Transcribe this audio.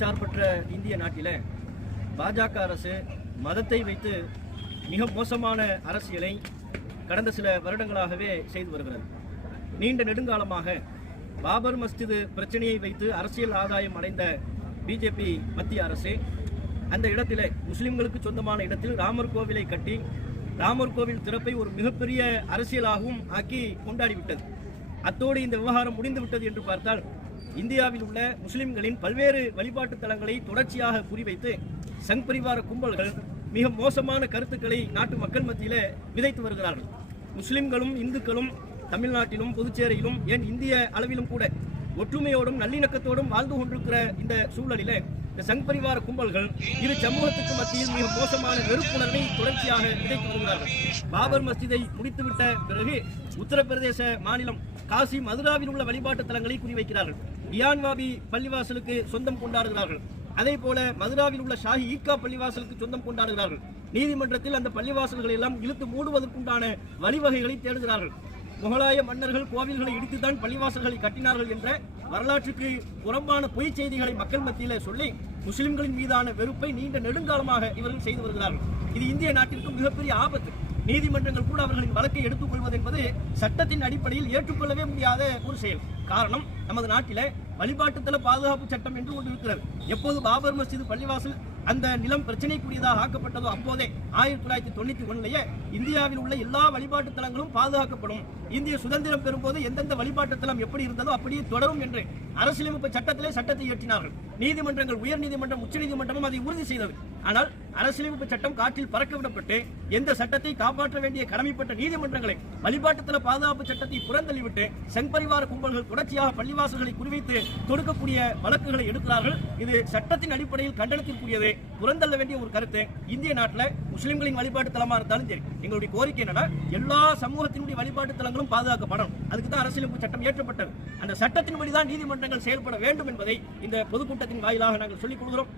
சார்பற்ற இந்திய நாட்டில் பாஜக அரசு மதத்தை வைத்து மிக மோசமான அரசியலை கடந்த சில வருடங்களாகவே செய்து வருகிறது. நீண்ட நெடுங்காலமாக பாபர் மஸ்ஜிது பிரச்சனையை வைத்து அரசியல் ஆதாயம் அடைந்த பிஜேபி மத்திய அரசு அந்த இடத்திலே முஸ்லிம்களுக்கு சொந்தமான இடத்தில் ராமர் கோவிலை கட்டி ராமர் கோவில் திறப்பை ஒரு மிகப்பெரிய அரசியலாகவும் ஆக்கி கொண்டாடிவிட்டது. அத்தோடு இந்த விவகாரம் முடிந்துவிட்டது என்று பார்த்தால் இந்தியாவில் உள்ள முஸ்லிம்களின் பல்வேறு வழிபாட்டு தலங்களை தொடர்ச்சியாக குறிவைத்து சங் பரிவார கும்பல்கள் மிக மோசமான கருத்துக்களை நாட்டு மக்கள் மத்தியில் விதைத்து வருகிறார்கள். முஸ்லிம்களும் இந்துக்களும் தமிழ்நாட்டிலும் புதுச்சேரியிலும் ஏன் இந்திய அளவிலும் கூட ஒற்றுமையோடும் நல்லிணக்கத்தோடும் வாழ்ந்து கொண்டிருக்கிற இந்த சூழலிலே இந்த சங் பரிவார கும்பல்கள் இரு சமூகத்துக்கு மத்தியில் மிக மோசமான வெறுப்புணர்வை தொடர்ச்சியாக விதைத்து வருகிறார்கள். பாபர் மஸ்ஜிதை முடித்துவிட்ட பிறகு உத்தரப்பிரதேச மாநிலம் காசி மதுராவில் உள்ள வழிபாட்டு தலங்களை குறிவைக்கிறார்கள். கியான்வாபி பள்ளிவாசலுக்கு சொந்தம் கொண்டாடுகிறார்கள். அதே போல மதுராவில் உள்ள ஷாஹி ஈக்கா பள்ளிவாசலுக்கு சொந்தம் கொண்டாடுகிறார்கள். நீதிமன்றத்தில் அந்த பள்ளிவாசல்களை எல்லாம் இழுத்து மூடுவதற்குண்டான வழிவகைகளை தேடுகிறார்கள். முகலாய மன்னர்கள் கோவில்களை இடித்துத்தான் பள்ளிவாசல்களை கட்டினார்கள் என்ற வரலாற்றுக்கு புறம்பான பொய் செய்திகளை மக்கள் மத்தியில் சொல்லி முஸ்லிம்களின் மீதான வெறுப்பை நீண்ட நெடுங்காலமாக இவர்கள் செய்து வருகிறார்கள். இது இந்திய நாட்டிற்கு மிகப்பெரிய ஆபத்து. நீதிமன்றங்கள் கூட அவர்களின் வழக்கை எடுத்துக்கொள்வது என்பது சட்டத்தின் அடிப்படையில் ஏற்றுக்கொள்ளவே முடியாத ஒரு செயல். காரணம் நமது நாட்டில வழிபாட்டுத்தல பாதுகாப்பு சட்டம் என்று ஒன்று இருக்கிறது. எப்போது பாபர் மஸ்ஜித் பள்ளிவாசல் அந்த நிலம் பிரச்சனைக்குரியதாக ஆக்கப்பட்டதோ அப்போதே ஆயிரத்தி தொள்ளாயிரத்தி தொண்ணூத்தி ஒண்ணுலயே இந்தியாவில் உள்ள எல்லா வழிபாட்டு தலங்களும் பாதுகாக்கப்படும். இந்திய சுதந்திரம் பெறும்போது எந்தெந்த வழிபாட்டுத்தலம் எப்படி இருந்ததோ அப்படியே தொடரும் என்று அரசியலமைப்பு சட்டத்திலே சட்டத்தை இயற்றினார்கள். நீதிமன்றங்கள் உயர் நீதிமன்றம் உச்ச நீதிமன்றமும் அதை உறுதி செய்தது. ஆனால் அரசியலமைப்பு சட்டம் காற்றில் பறக்க விடப்பட்டு எந்த சட்டத்தை காப்பாற்ற வேண்டிய கடமைப்பட்ட நீதிமன்றங்களை வழிபாட்டுத்தல பாதுகாப்பு சட்டத்தை புறந்தள்ளிவிட்டு செம்பரிவார கும்பல்கள் தொடர்ச்சியாக பள்ளிவாசல்களை குறிவைத்து தொடுக்கக்கூடிய வழக்குகளை எடுக்கிறார்கள். இது சட்டத்தின் அடிப்படையில் கண்டனத்திற்குரியது. புறந்தள்ள வேண்டிய ஒரு கருத்து. இந்திய நாட்டில் முஸ்லிம்களின் வழிபாட்டு தலமா இருந்தாலும் சரி எங்களுடைய கோரிக்கை என்னன்னா எல்லா சமூகத்தினுடைய வழிபாட்டு தலங்களும் பாதுகாக்கப்படும் அதுக்கு தான் அரசியலமைப்பு சட்டம் ஏற்றப்பட்டது அந்த சட்டத்தின்படி தான் நீதிமன்றங்கள் செயல்பட வேண்டும் என்பதை இந்த பொதுக்கூட்டத்தின் வாயிலாக நாங்கள் சொல்லிக் கொடுக்கிறோம்